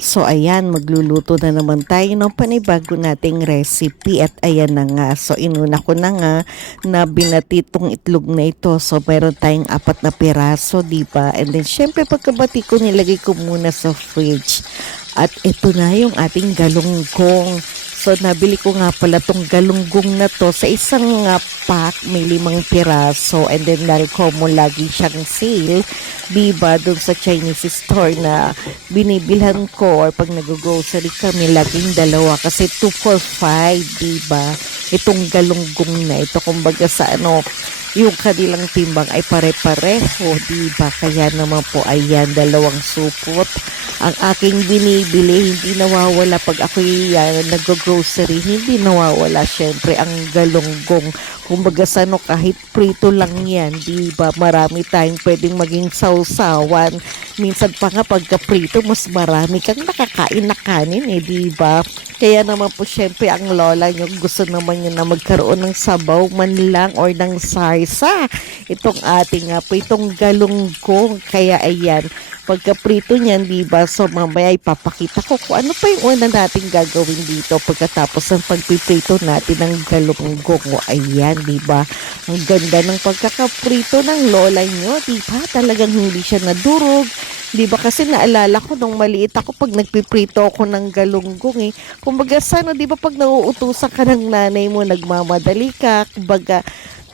So ayan, magluluto na naman tayo ng panibago nating recipe at ayan na nga. So inuna ko na nga na binati itong itlog na ito. So meron tayong 4 na piraso, diba? And then syempre pagkabati ko nilagay ko muna sa fridge. At ito na yung ating galunggong. So nabili ko nga pala tong galunggong na to sa isang pack, may 5 piraso. And then ko mo lagi siyang sale, diba, dun sa Chinese store na binibilhan ko, or pag nag-grocery kami laging dalawa kasi 2 for 5, diba, itong galunggong na ito. Kumbaga sa yung kanilang timbang ay pare-pareho, diba? Kaya naman po ayan, 2 supot ang aking binibili. Hindi nawawala pag ako nag-grocery, hindi nawawala syempre ang galunggong. Kumbaga sa kahit prito lang yan, diba? Marami tayong pwedeng maging sausawan. Minsan pa nga pagka prito, mas marami kang nakakain na kanin diba? Kaya naman po syempre ang lola nyo gusto naman nyo na magkaroon ng sabaw man lang or ng sarsa. Itong ating itong galunggong. Kaya ayan, pagka-prito niyan, diba? So, mamaya ipapakita ko kung ano pa yung una natin gagawin dito pagkatapos ng pagpiprito natin ng galunggong. O, ayan, diba? Ang ganda ng pagkakaprito ng lola nyo, diba? Talagang hindi siya nadurog. Diba? Kasi naalala ko nung maliit ako pag nagpiprito ako ng galunggong Kumbaga sana, diba, pag nauutusan ka ng nanay mo, nagmamadali ka, kumbaga,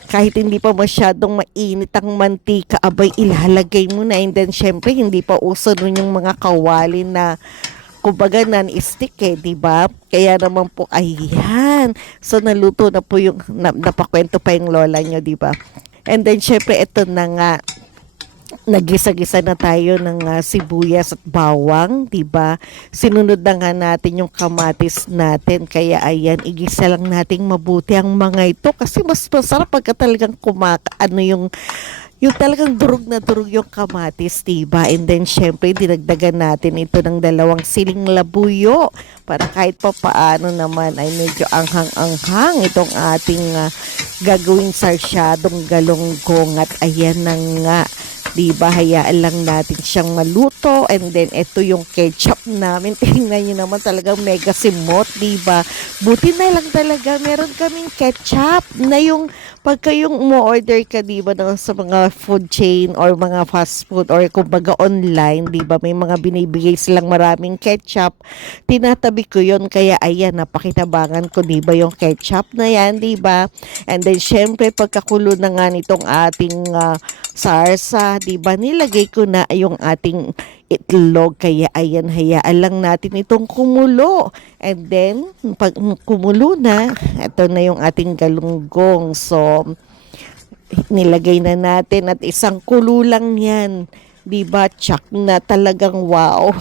kahit hindi pa masyadong mainit ang mantika, abay ilalagay mo na. And then syempre hindi pa uso nun yung mga kawali na kumbaga non-stick diba? Kaya naman po ayan. So naluto na po yung napakwento pa yung lola nyo, diba? And then syempre ito na nga, nagisa-gisa na tayo ng sibuyas at bawang, 'di ba? Sinunod na nga natin yung kamatis natin. Kaya ayan, igisa lang nating mabuti ang mga ito kasi mas masarap pagka talagang yung talagang durog na durog yung kamatis, diba? And then, syempre, dinagdagan natin ito ng 2 siling labuyo para kahit pa paano naman ay medyo anghang-anghang itong ating gagawing sarsyadong galunggong. At ayan na nga, diba, hayaan lang natin siyang maluto. And then ito yung ketchup namin, tingnan nyo naman, talagang mega simot, diba? Buti na lang talaga meron kaming ketchup na yung pagka yung mo-order ka, diba, sa mga food chain or mga fast food or kumbaga online, diba, may mga binibigay silang maraming ketchup, tinatabi ko yon. Kaya ayan, napakinabangan ko, diba, yung ketchup na yan, diba? And then syempre pagkakulo na nga nitong ating sarsa, diba, nilagay ko na yung ating itlog. Kaya ayan, hayaan lang natin itong kumulo. And then, pag kumulo na, ito na yung ating galunggong. So, nilagay na natin at isang kulo lang yan. Diba, tsak na, talagang wow.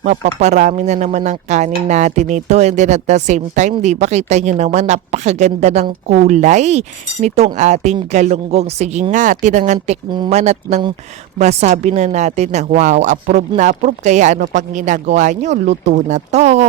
Mapaparami na naman ang kanin natin ito. And then at the same time, diba, kita nyo naman, napakaganda ng kulay nitong ating galunggong. Sige nga, tinangan tikman at nang masabi na natin na wow, approve na approve. Kaya ano pang ginagawa nyo, luto na to.